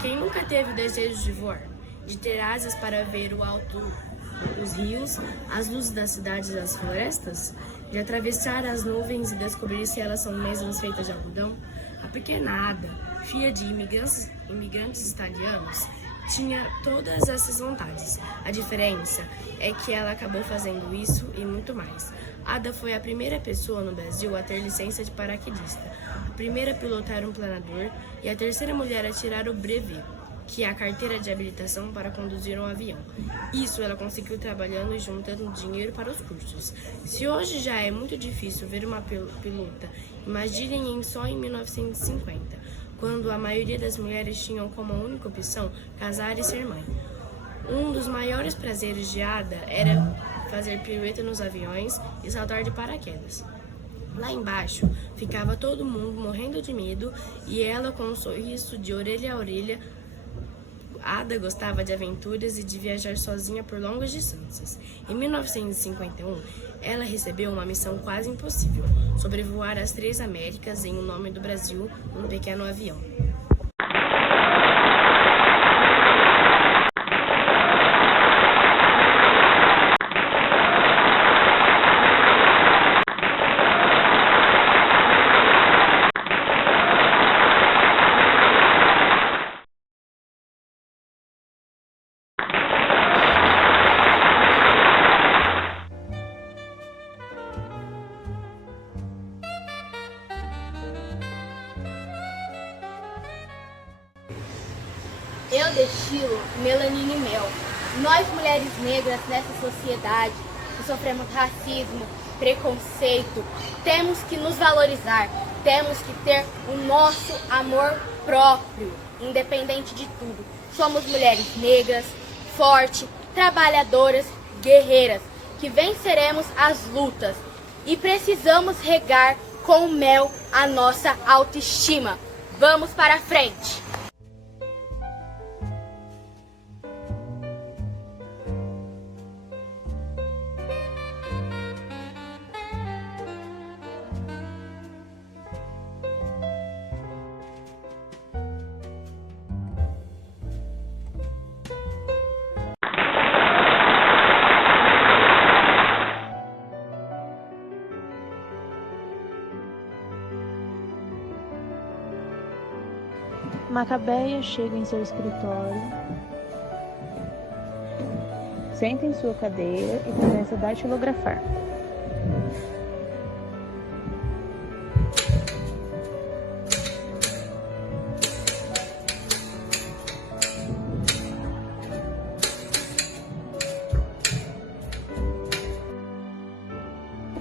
Quem nunca teve o desejo de voar, de ter asas para ver o alto dos rios, as luzes das cidades e das florestas, de atravessar as nuvens e descobrir se elas são mesmo feitas de algodão? A pequena Ada, filha de imigrantes italianos, tinha todas essas vontades. A diferença é que ela acabou fazendo isso e muito mais. Ada foi a primeira pessoa no Brasil a ter licença de paraquedista, a primeira a pilotar um planador e a terceira mulher a tirar o brevet, que é a carteira de habilitação para conduzir um avião. Isso ela conseguiu trabalhando e juntando dinheiro para os cursos. Se hoje já é muito difícil ver uma pilota, imaginem só em 1950, quando a maioria das mulheres tinham como única opção casar e ser mãe. Um dos maiores prazeres de Ada era fazer pirueta nos aviões e saltar de paraquedas. Lá embaixo ficava todo mundo morrendo de medo e ela com um sorriso de orelha a orelha. Ada gostava de aventuras e de viajar sozinha por longas distâncias. Em 1951, ela recebeu uma missão quase impossível: sobrevoar as 3 Américas em nome do Brasil num pequeno avião. Eu destilo melanina e mel. Nós, mulheres negras nessa sociedade que sofremos racismo, preconceito, temos que nos valorizar, temos que ter o nosso amor próprio, independente de tudo. Somos mulheres negras, fortes, trabalhadoras, guerreiras, que venceremos as lutas e precisamos regar com mel a nossa autoestima. Vamos para frente! Macabeia chega em seu escritório, senta em sua cadeira e começa a datilografar.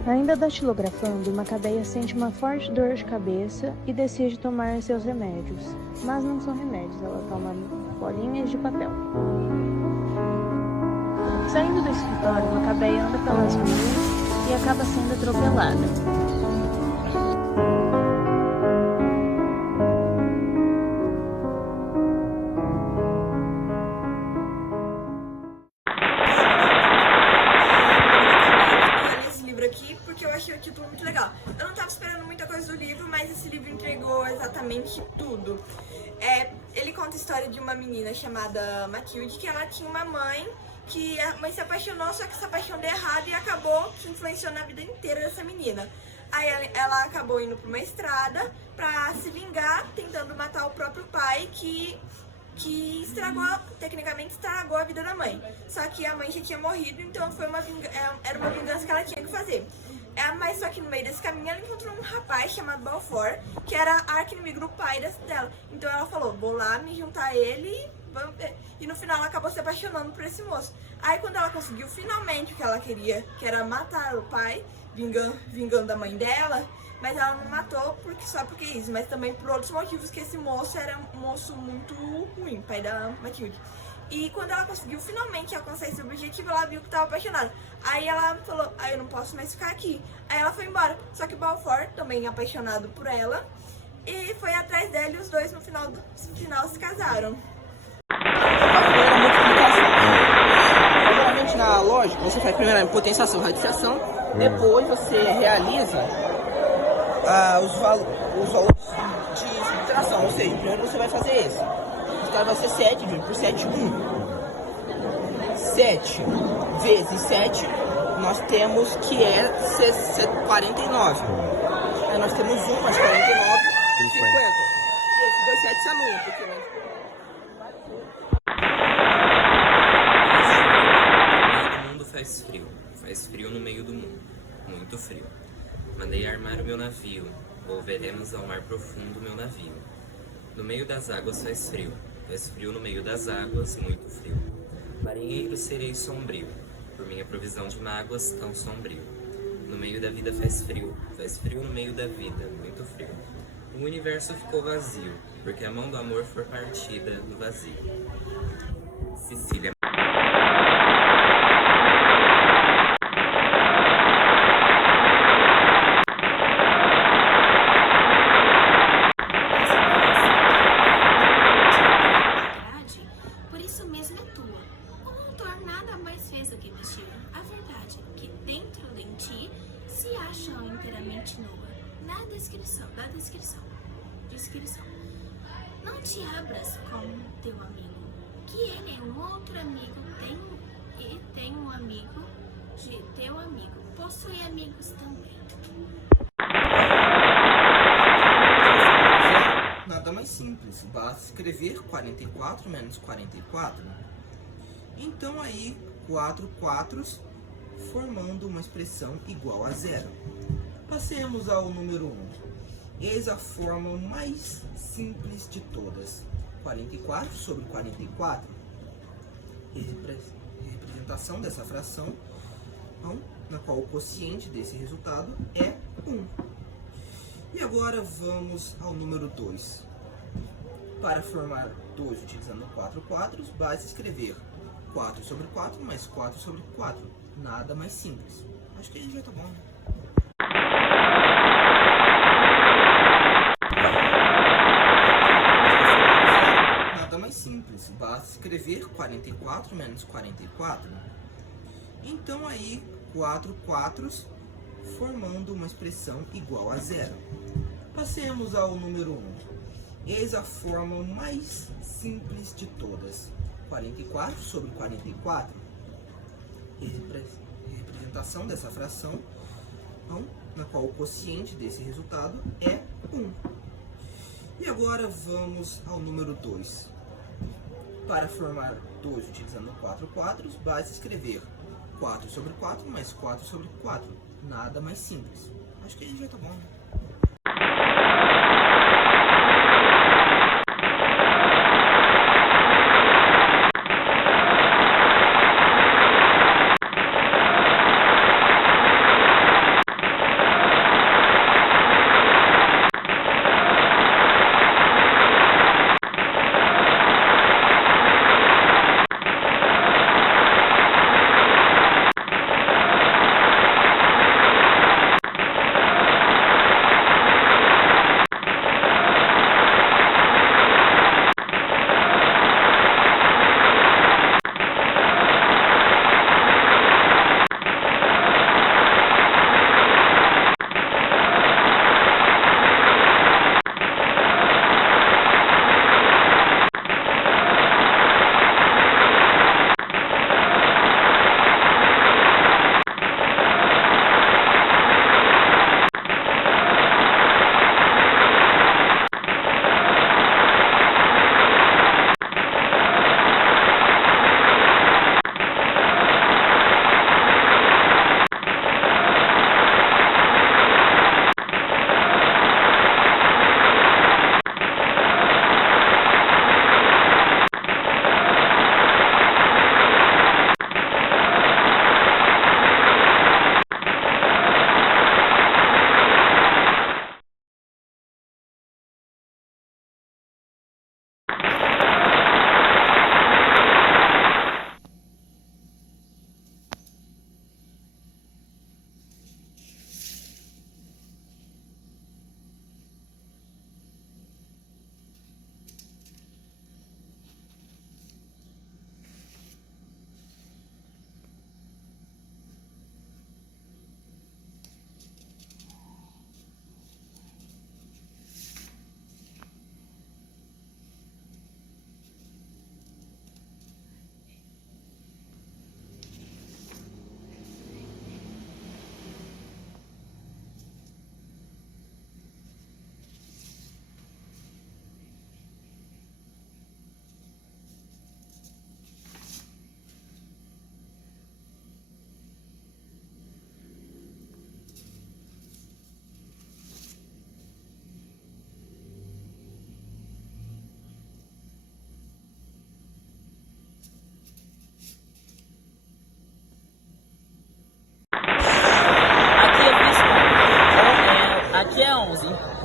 Ainda datilografando, Macabeia sente uma forte dor de cabeça e decide tomar seus remédios. Mas não são remédios, ela toma bolinhas de papel. Saindo do escritório, Macabeia anda pelas ruas e acaba sendo atropelada. Porque eu achei o título muito legal. Eu não estava esperando muita coisa do livro, mas esse livro entregou exatamente tudo. Ele conta a história de uma menina chamada Matilde, que ela tinha uma mãe, que a mãe se apaixonou, só que essa paixão deu errado e acabou que influenciou na vida inteira dessa menina. Aí ela acabou indo para uma estrada para se vingar, tentando matar o próprio pai, que tecnicamente estragou a vida da mãe. Só que a mãe já tinha morrido, então era uma vingança que ela tinha que fazer. Mas só que no meio desse caminho ela encontrou um rapaz chamado Balfour, que era arqui-inimigo do pai dela. Então ela falou, vou lá me juntar a ele e no final ela acabou se apaixonando por esse moço. Aí quando ela conseguiu finalmente o que ela queria, que era matar o pai, vingando a mãe dela, mas ela não matou só porque isso, mas também por outros motivos, que esse moço era um moço muito ruim, pai da Matilde. E quando ela conseguiu finalmente alcançar esse objetivo, ela viu que estava apaixonada. Aí ela falou, eu não posso mais ficar aqui. Aí ela foi embora. Só que Balfour, também apaixonado por ela, e foi atrás dela e os dois no final se casaram. Geralmente na lógica, você faz primeiro a potenciação, radiciação, depois você realiza os valores de subtração. Ou seja, primeiro você vai fazer esse. Esse cara vai ser 7, dividido por 7, 1. 7 vezes 7, nós temos que é 49. Aí nós temos 1 mais 49, 50. E esse 2 7 se anula, porque... O mundo faz frio no meio do mundo, muito frio. Mandei armar o meu navio, volveremos ao mar profundo meu navio. No meio das águas faz frio no meio das águas, muito frio. Marinheiro serei sombrio, por minha provisão de mágoas tão sombrio. No meio da vida faz frio no meio da vida, muito frio. O universo ficou vazio, porque a mão do amor foi partida no vazio. Cecília. Por isso mesmo é tua. O autor nada mais fez do que vestir a verdade que dentro de ti se acha inteiramente nua. Da descrição. Não te abras com teu amigo, que ele é um outro amigo, tem um amigo de teu amigo, possui amigos também. Nada mais simples, basta escrever 44 menos 44. Então aí, 4 quatros formando uma expressão igual a zero. Passemos ao número 1. Eis a forma mais simples de todas. 44 sobre 44. Representação dessa fração, na qual o quociente desse resultado é 1. E agora vamos ao número 2. Para formar 2 utilizando 4 quatros, basta escrever 4 sobre 4 mais 4 sobre 4. Nada mais simples. Acho que aí já tá bom, né? Nada mais simples. Basta escrever 44 menos 44. Então aí, 4 quatros formando uma expressão igual a zero. Passemos ao número 1. Eis a forma mais simples de todas. 44 sobre 44. Representação dessa fração, na qual o quociente desse resultado é 1. E agora vamos ao número 2. Para formar 2 utilizando 4 quatros, basta escrever 4 sobre 4 mais 4 sobre 4. Nada mais simples. Acho que aí já tá bom, né?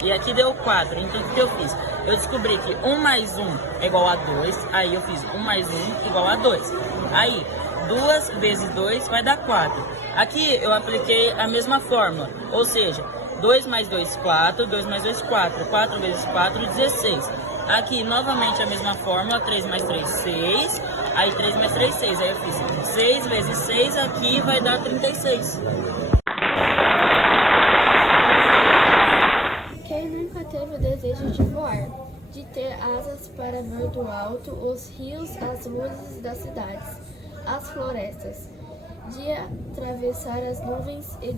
e aqui deu 4. Então o que eu fiz? Eu descobri que 1 mais 1 é igual a 2, aí eu fiz 1 mais 1 igual a 2. Aí, 2 vezes 2 vai dar 4. Aqui eu apliquei a mesma fórmula, ou seja, 2 mais 2, 4, 2 mais 2, 4, 4 vezes 4, 16. Aqui, novamente a mesma fórmula, 3 mais 3, 6, aí 3 mais 3, 6. Aí eu fiz 6 vezes 6, aqui vai dar 36. Quem nunca teve o desejo de voar, de ter asas para ver do alto os rios, as luzes das cidades, as florestas, de atravessar as nuvens e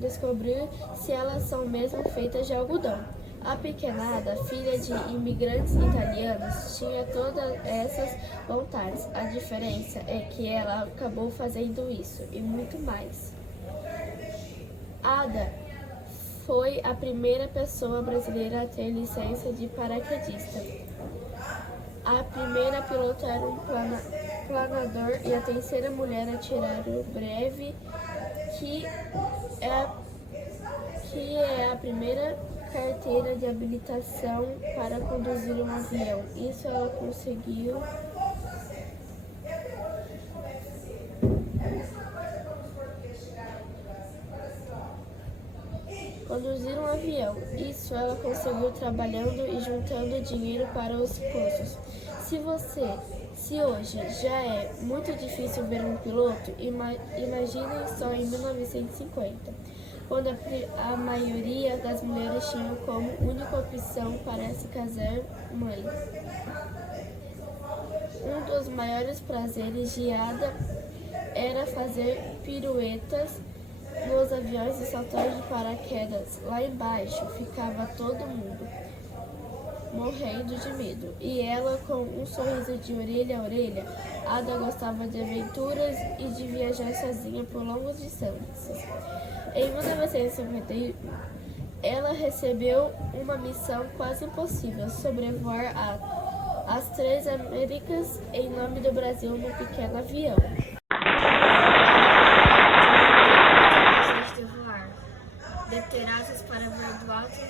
descobrir se elas são mesmo feitas de algodão? A pequenada, filha de imigrantes italianos, tinha todas essas vontades. A diferença é que ela acabou fazendo isso e muito mais. Ada foi a primeira pessoa brasileira a ter licença de paraquedista. A primeira a pilotar um planador e a terceira mulher a tirar o breve, que é a primeira carteira de habilitação para conduzir um avião. Isso ela conseguiu conduzir um avião. Isso ela conseguiu trabalhando e juntando dinheiro para os cursos. Se hoje já é muito difícil ver um piloto, imaginem só em 1950. Quando a maioria das mulheres tinham como única opção para se casar mãe. Um dos maiores prazeres de Ada era fazer piruetas nos aviões e saltar de paraquedas. Lá embaixo ficava todo mundo morrendo de medo. E ela, com um sorriso de orelha a orelha, Ada gostava de aventuras e de viajar sozinha por longas distâncias. Em 1951, ela recebeu uma missão quase impossível: sobrevoar as 3 Américas em nome do Brasil num pequeno avião. De voar, de ter asas para ver do alto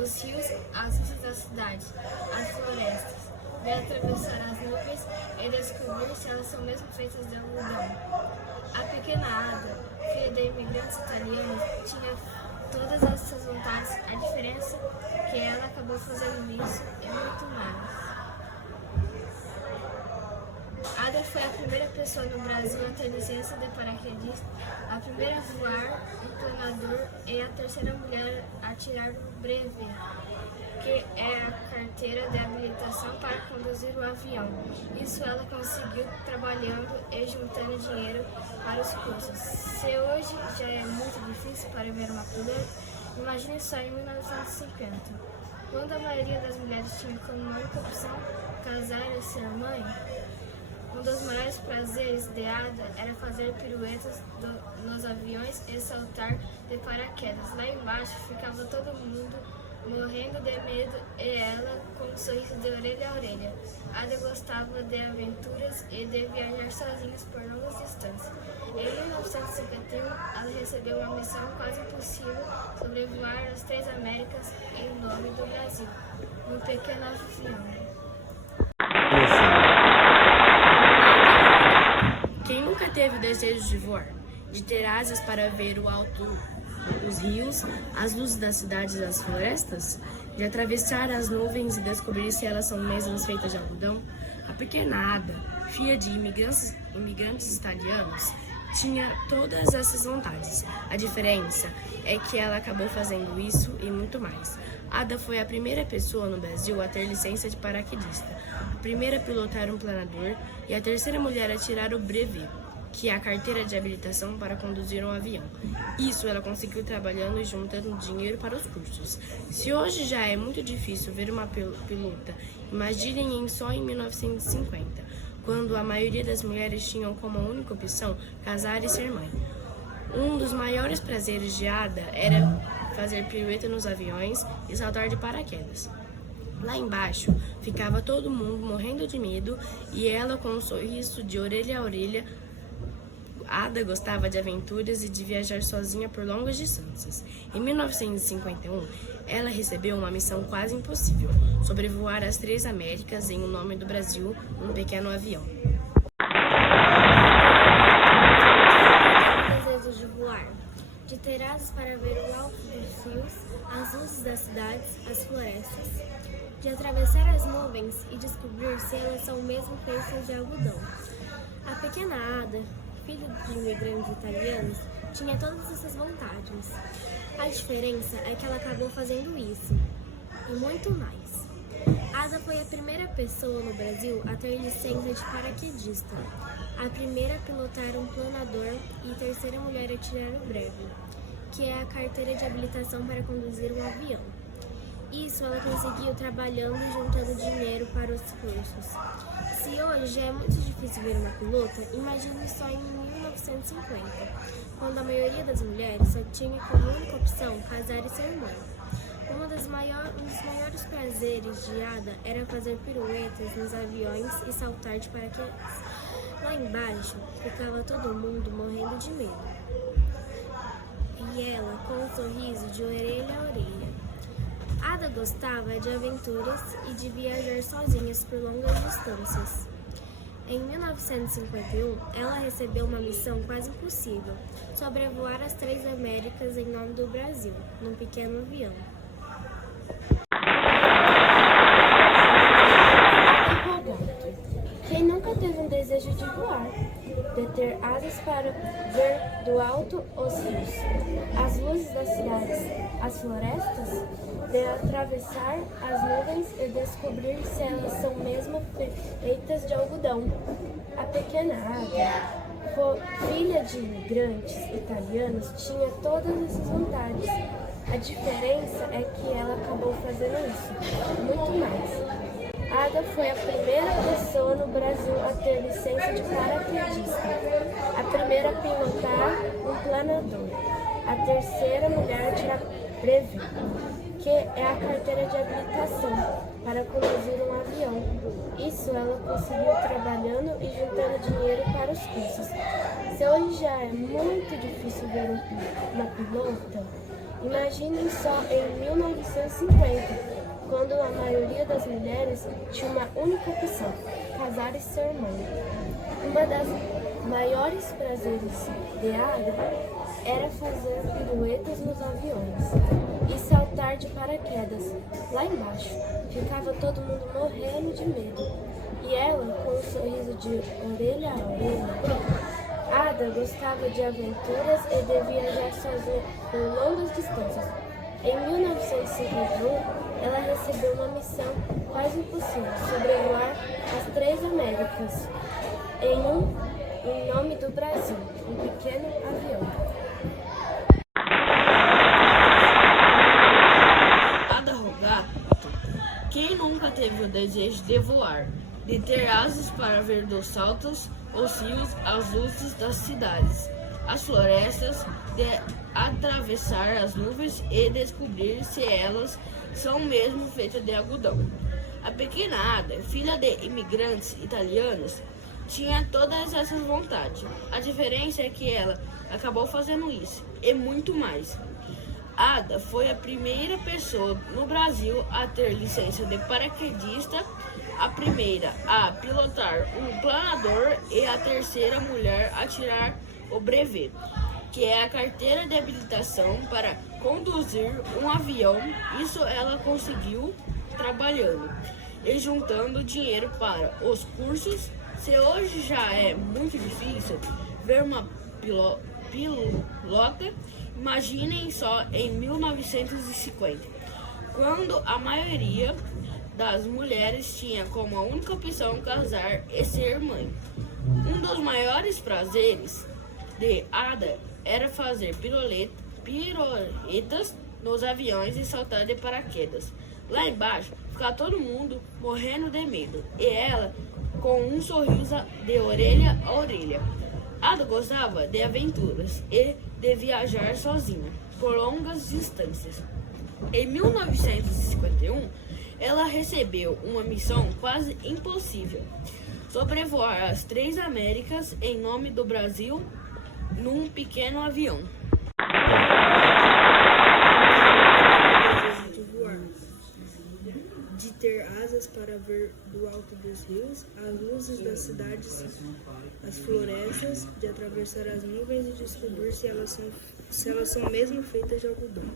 os rios, as luzes das cidades, as florestas, de atravessar as nuvens e descobrir se elas são mesmo feitas de algodão. A pequena Ada, filha de imigrantes italianos, tinha todas essas vontades. A diferença é que ela acabou fazendo isso e muito mais. Ada foi a primeira pessoa no Brasil a ter licença de paraquedista, a primeira a voar um planador e a terceira mulher a tirar o brevet, que é a carteira de habilitação para conduzir o avião. Isso ela conseguiu trabalhando e juntando dinheiro para os cursos. Se hoje já é muito difícil para ver uma piloto, imagine só em 1950, quando a maioria das mulheres tinha como única opção casar e ser mãe. Um dos maiores prazeres de Ada era fazer piruetas nos aviões e saltar de paraquedas. Lá embaixo ficava todo mundo morrendo de medo e ela com um sorriso de orelha a orelha. Ada gostava de aventuras e de viajar sozinha por longas distâncias. Em 1951, ela recebeu uma missão quase impossível: sobrevoar as 3 Américas em nome do Brasil, num pequeno avião. Quem nunca teve o desejo de voar, de ter asas para ver o alto, os rios, as luzes das cidades e das florestas, de atravessar as nuvens e descobrir se elas são mesmo feitas de algodão? A pequena Ada, filha de imigrantes italianos, tinha todas essas vontades. A diferença é que ela acabou fazendo isso e muito mais. Ada foi a primeira pessoa no Brasil a ter licença de paraquedista, a primeira a pilotar um planador e a terceira mulher a tirar o brevet, que é a carteira de habilitação para conduzir um avião. Isso ela conseguiu trabalhando e juntando dinheiro para os cursos. Se hoje já é muito difícil ver uma pilota, imaginem só em 1950, quando a maioria das mulheres tinham como única opção casar e ser mãe. Um dos maiores prazeres de Ada era fazer pirueta nos aviões e saltar de paraquedas. Lá embaixo ficava todo mundo morrendo de medo e ela, com um sorriso de orelha a orelha, Ada gostava de aventuras e de viajar sozinha por longas distâncias. Em 1951, ela recebeu uma missão quase impossível: sobrevoar as 3 Américas em nome do Brasil num pequeno avião. Desejo de voar, de ter asas para ver o alto dos rios, as luzes das cidades, as florestas, de atravessar as nuvens e descobrir se elas são mesmo feitas de algodão. A pequena Ada, filha de imigrantes italianos, tinha todas essas vontades. A diferença é que ela acabou fazendo isso, e muito mais. Ada foi a primeira pessoa no Brasil a ter licença de paraquedista, a primeira a pilotar um planador e a terceira mulher a tirar o breve, que é a carteira de habilitação para conduzir um avião. Isso ela conseguiu trabalhando e juntando dinheiro para os cursos. Se hoje já é muito difícil ver uma pilota, imagine só em 1950, quando a maioria das mulheres só tinha como única opção casar e ser mãe. Um dos maiores prazeres de Ada era fazer piruetas nos aviões e saltar de paraquedas. Lá embaixo ficava todo mundo morrendo de medo. E ela com um sorriso de orelha a orelha. Ada gostava de aventuras e de viajar sozinhas por longas distâncias. Em 1951, ela recebeu uma missão quase impossível: sobrevoar as 3 Américas em nome do Brasil, num pequeno avião. Quem nunca teve um desejo de voar, de ter asas para ver do alto os rios, as luzes das cidades, as florestas, de atravessar as nuvens e descobrir se elas são mesmo feitas de algodão? A pequena Ada, filha de imigrantes italianos, tinha todas essas vontades. A diferença é que ela acabou fazendo isso, muito mais. Ada foi a primeira pessoa no Brasil a ter licença de paraquedista, a primeira a pilotar um planador, a terceira mulher a tirar brevê, que é a carteira de habilitação para conduzir um avião. Isso ela conseguiu trabalhando e juntando dinheiro para os cursos. Se hoje já é muito difícil ver uma pilota, imaginem só em 1950, quando a maioria das mulheres tinha uma única opção: casar e ser mãe. Uma das maiores prazeres de Ada era fazer piruetas nos aviões e saltar de paraquedas. Lá embaixo ficava todo mundo morrendo de medo, e ela, com um sorriso de orelha a orelha. Ada gostava de aventuras e de viajar sozinha por longas distâncias. Em 1951, ela recebeu uma missão quase impossível: sobrevoar as 3 Américas em nome do Brasil, um pequeno avião. Ada Rogato, quem nunca teve o desejo de voar, de ter asas para ver dos altos os rios, as luzes das cidades, as florestas, de atravessar as nuvens e descobrir se elas são mesmo feitas de algodão? A pequena Ada, filha de imigrantes italianos, tinha todas essas vontades. A diferença é que ela acabou fazendo isso, e muito mais. Ada foi a primeira pessoa no Brasil a ter licença de paraquedista, a primeira a pilotar um planador e a terceira mulher a tirar o brevê, que é a carteira de habilitação para conduzir um avião. Isso ela conseguiu trabalhando e juntando dinheiro para os cursos. Se hoje já é muito difícil ver uma pilota, imaginem só em 1950, quando a maioria das mulheres tinha como a única opção casar e ser mãe. Um dos maiores prazeres de Ada era fazer piruetas nos aviões e saltar de paraquedas. Lá embaixo ficava todo mundo morrendo de medo, e ela com um sorriso de orelha a orelha. Ada gostava de aventuras e de viajar sozinha por longas distâncias. Em 1951, ela recebeu uma missão quase impossível: sobrevoar as 3 Américas em nome do Brasil num pequeno avião. De voar, de ter asas para ver do alto dos rios as luzes das cidades, as florestas, de atravessar as nuvens e descobrir se elas são mesmo feitas de algodão.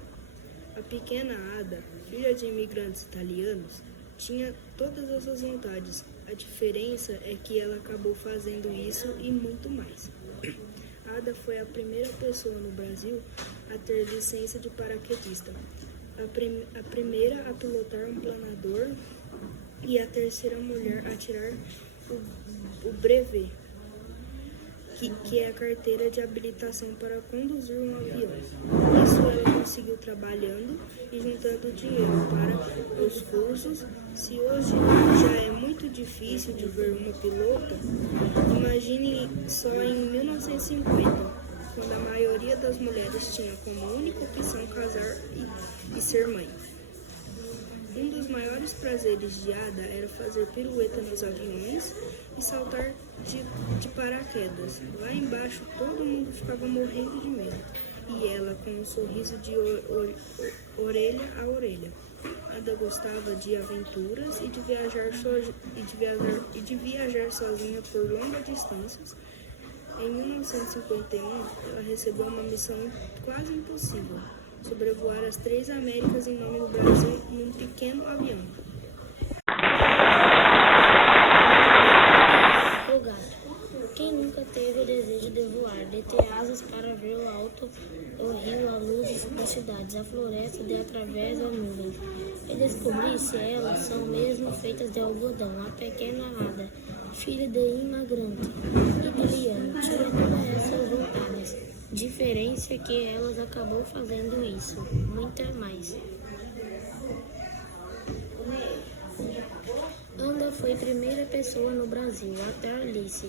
A pequena Ada, filha de imigrantes italianos, tinha todas essas vontades. A diferença é que ela acabou fazendo isso e muito mais. Ada foi a primeira pessoa no Brasil a ter licença de paraquedista, a primeira a pilotar um planador e a terceira mulher a tirar o brevet, que é a carteira de habilitação para conduzir um avião. Isso ela conseguiu trabalhando e juntando dinheiro para os cursos. Se hoje já é muito difícil de ver uma pilota, imagine só em 1950, quando a maioria das mulheres tinha como única opção casar e ser mãe. Um dos maiores prazeres de Ada era fazer pirueta nos aviões e saltar de paraquedas. Lá embaixo todo mundo ficava morrendo de medo. E ela, com um sorriso de orelha a orelha. Ada gostava de aventuras e de viajar sozinha por longas distâncias. Em 1951, ela recebeu uma missão quase impossível: sobrevoar as 3 Américas em nome do Brasil num pequeno avião. O gato. Quem nunca teve o desejo de voar, de ter asas para ver o alto, o rio, a luz das cidades, a floresta, de através das nuvens, e descobrir se elas são mesmo feitas de algodão? A pequena Ada, filha de imigrante italiano, tinha todas essas vontades. Diferença é que elas acabou fazendo isso, muita mais. Ada foi a primeira pessoa no Brasil a ter licença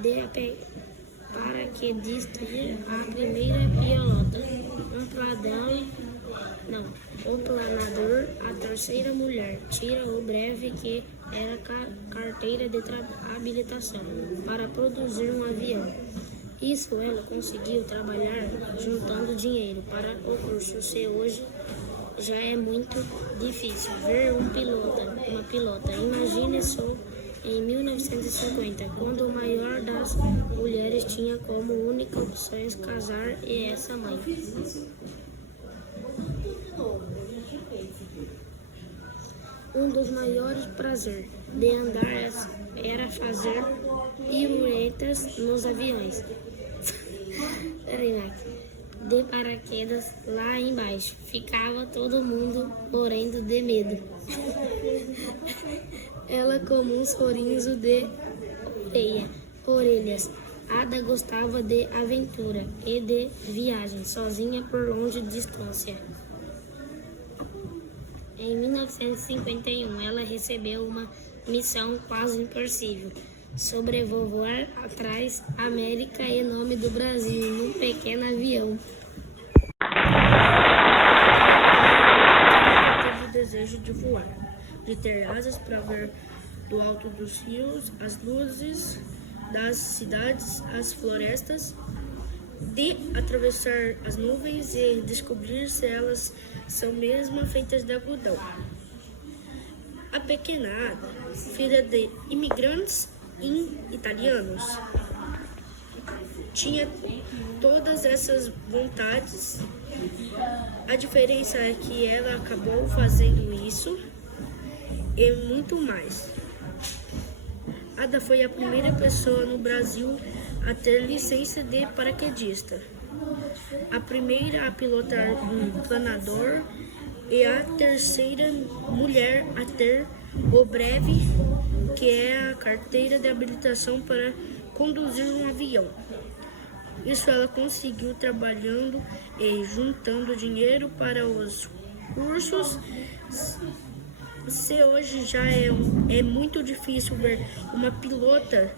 de paraquedista, a primeira pilota, o planador, a terceira mulher tira o brevet, que era carteira de habilitação para produzir um avião. Isso ela conseguiu trabalhar juntando dinheiro para o curso. Se hoje já é muito difícil ver uma pilota. Imagine só em 1950, quando o maior das mulheres tinha como única opção casar e essa mãe. Um dos maiores prazeres de andar era fazer piruetas nos aviões. De paraquedas lá embaixo. Ficava todo mundo morrendo de medo. Ela com um sorriso de orelhas. Ada gostava de aventura e de viagem sozinha por longa distância. Em 1951, ela recebeu uma missão quase impossível: sobrevoar atrás América em nome do Brasil num pequeno avião. Teve o desejo de voar, de ter asas para ver do alto dos rios as luzes das cidades, as florestas, de atravessar as nuvens e descobrir se elas são mesmo feitas de algodão. A pequena Ada, filha de imigrantes italianos, tinha todas essas vontades. A diferença é que ela acabou fazendo isso e muito mais. Ada foi a primeira pessoa no Brasil a ter licença de paraquedista, a primeira a pilotar um planador e a terceira mulher a ter o brevet, que é a carteira de habilitação para conduzir um avião. Isso ela conseguiu trabalhando e juntando dinheiro para os cursos. Se hoje já é muito difícil ver uma pilota,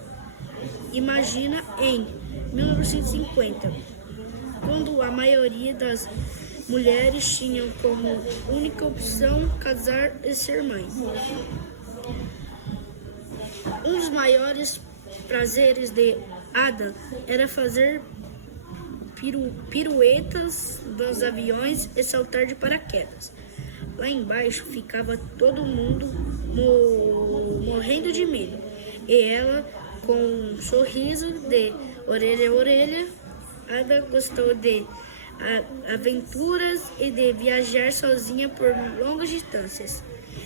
imagina em 1950, quando a maioria das mulheres tinham como única opção casar e ser mãe. Um dos maiores prazeres de Ada era fazer piruetas dos aviões e saltar de paraquedas. Lá embaixo ficava todo mundo morrendo de medo. E ela, com um sorriso de orelha a orelha, Ada gostou de aventuras e de viajar sozinha por longas distâncias.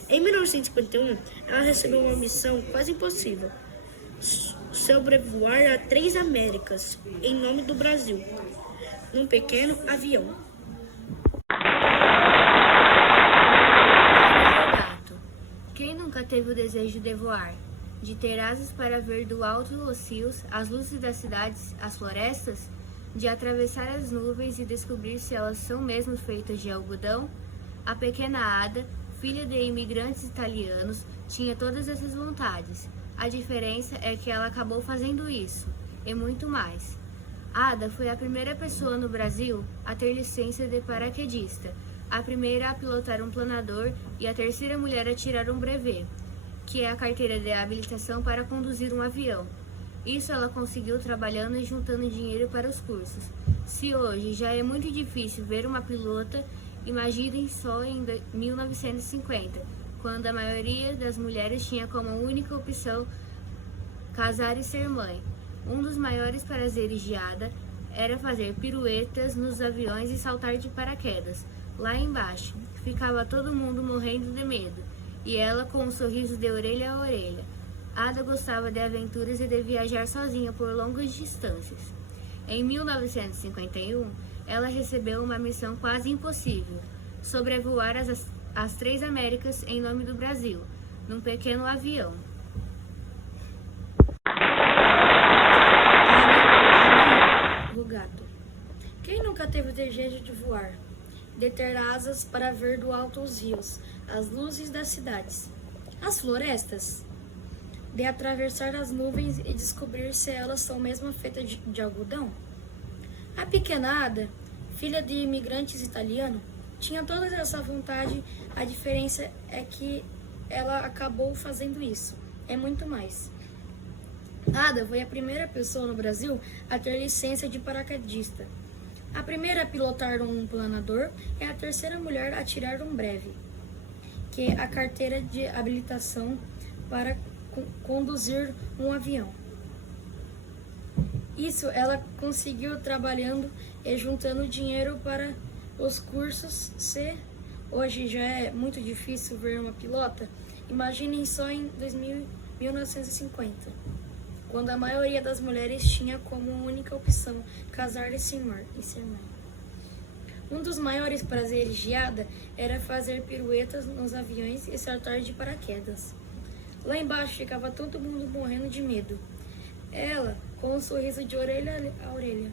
Em 1951, ela recebeu uma missão quase impossível: sobrevoar a 3 Américas, em nome do Brasil, num pequeno avião. Gato. Quem nunca teve o desejo de voar? De ter asas para ver do alto os rios, as luzes das cidades, as florestas? De atravessar as nuvens e descobrir se elas são mesmo feitas de algodão? A pequena Ada, filha de imigrantes italianos, tinha todas essas vontades. A diferença é que ela acabou fazendo isso, e muito mais. Ada foi a primeira pessoa no Brasil a ter licença de paraquedista, a primeira a pilotar um planador e a terceira mulher a tirar um brevet, que é a carteira de habilitação para conduzir um avião. Isso ela conseguiu trabalhando e juntando dinheiro para os cursos. Se hoje já é muito difícil ver uma pilota, imaginem só em 1950, quando a maioria das mulheres tinha como única opção casar e ser mãe. Um dos maiores prazeres de Ada era fazer piruetas nos aviões e saltar de paraquedas. Lá embaixo, ficava todo mundo morrendo de medo, e ela com um sorriso de orelha a orelha. Ada gostava de aventuras e de viajar sozinha por longas distâncias. Em 1951, ela recebeu uma missão quase impossível: sobrevoar as 3 Américas em nome do Brasil, num pequeno avião. Do gato. Quem nunca teve o desejo de voar? De ter asas para ver do alto os rios, as luzes das cidades, as florestas? De atravessar as nuvens e descobrir se elas são mesmo feitas de algodão? A pequena Ada, filha de imigrantes italianos, tinha toda essa vontade. A diferença é que ela acabou fazendo isso, é muito mais. Ada foi a primeira pessoa no Brasil a ter licença de paraquedista, a primeira a pilotar um planador e a terceira mulher a tirar um brevet, que é a carteira de habilitação para conduzir um avião. Isso ela conseguiu trabalhando e juntando dinheiro para os cursos. Se hoje já é muito difícil ver uma pilota, imaginem só em 1950, quando a maioria das mulheres tinha como única opção casar e ser mãe. Um dos maiores prazeres de Ada era fazer piruetas nos aviões e saltar de paraquedas. Lá embaixo ficava todo mundo morrendo de medo. Ela, com um sorriso de orelha a orelha.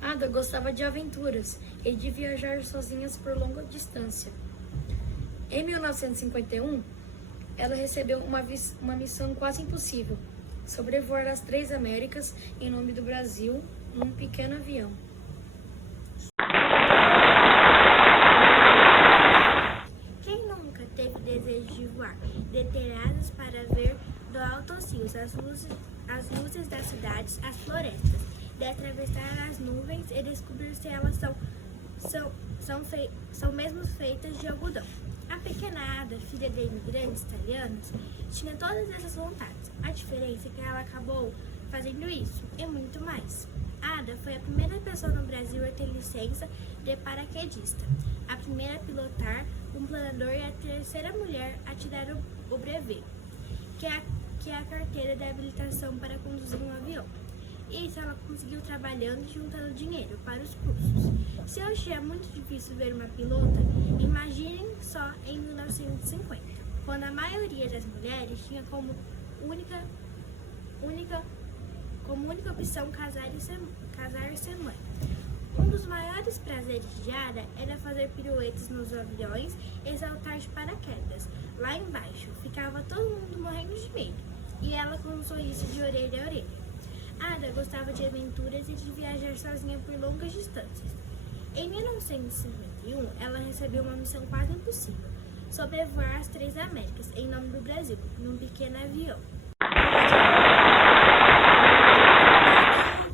Ada gostava de aventuras e de viajar sozinhas por longa distância. Em 1951, ela recebeu uma missão quase impossível: sobrevoar as 3 Américas em nome do Brasil, num pequeno avião. Quem nunca teve desejo de voar, de ter asas para ver do alto os rios, as luzes das cidades, as florestas, de atravessar as nuvens e descobrir se elas são mesmo feitas de algodão? A pequena Ada, filha de imigrantes italianos, tinha todas essas vontades. A diferença é que ela acabou fazendo isso e muito mais. Ada foi a primeira pessoa no Brasil a ter licença de paraquedista, a primeira a pilotar um planador e a terceira mulher a tirar o brevet, que é a carteira de habilitação para conduzir um avião. Isso ela conseguiu trabalhando e juntando dinheiro para os cursos. Se hoje é muito difícil ver uma pilota, imaginem só em 1950, quando a maioria das mulheres tinha como única opção casar e ser mãe. Um dos maiores prazeres de Ada era fazer piruetas nos aviões e saltar de paraquedas. Lá embaixo ficava todo mundo morrendo de medo, e ela com um sorriso de orelha a orelha. Ada gostava de aventuras e de viajar sozinha por longas distâncias. Em 1951, ela recebeu uma missão quase impossível: sobrevoar as 3 Américas em nome do Brasil, num pequeno avião.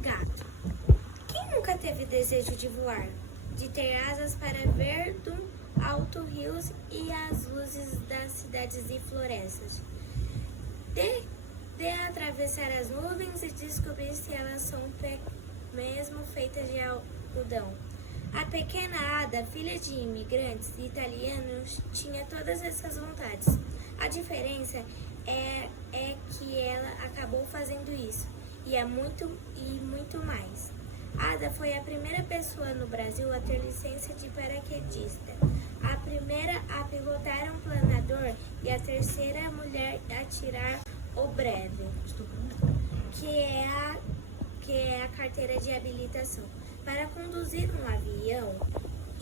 Gato. Quem nunca teve de voar, de ter asas para ver do alto rios e as luzes das cidades e florestas, de atravessar as nuvens e descobrir se elas são mesmo feitas de algodão. A pequena Ada, filha de imigrantes italianos, tinha todas essas vontades. A diferença é que ela acabou fazendo isso, e muito mais. Ada foi a primeira pessoa no Brasil a ter licença de paraquedista, a primeira a pilotar um planador e a terceira mulher a tirar o breve, que é a carteira de habilitação. Para conduzir um avião,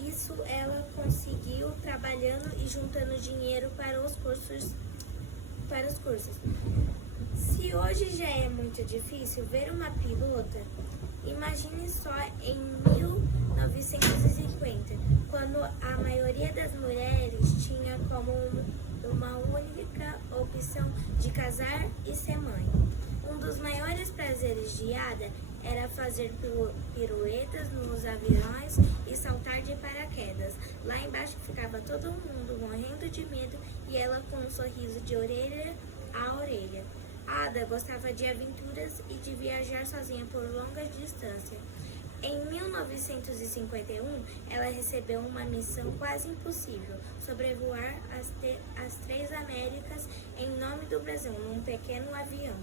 isso ela conseguiu trabalhando e juntando dinheiro para os cursos. Se hoje já é muito difícil ver uma pilota, imagine só em 1950, quando a maioria das mulheres tinha como uma única opção de casar e ser mãe. Um dos maiores prazeres de Ada era fazer piruetas nos aviões e saltar de paraquedas. Lá embaixo ficava todo mundo morrendo de medo e ela com um sorriso de orelha a orelha. Ada gostava de aventuras e de viajar sozinha por longas distâncias. Em 1951, ela recebeu uma missão quase impossível, sobrevoar as 3 Américas em nome do Brasil, num pequeno avião.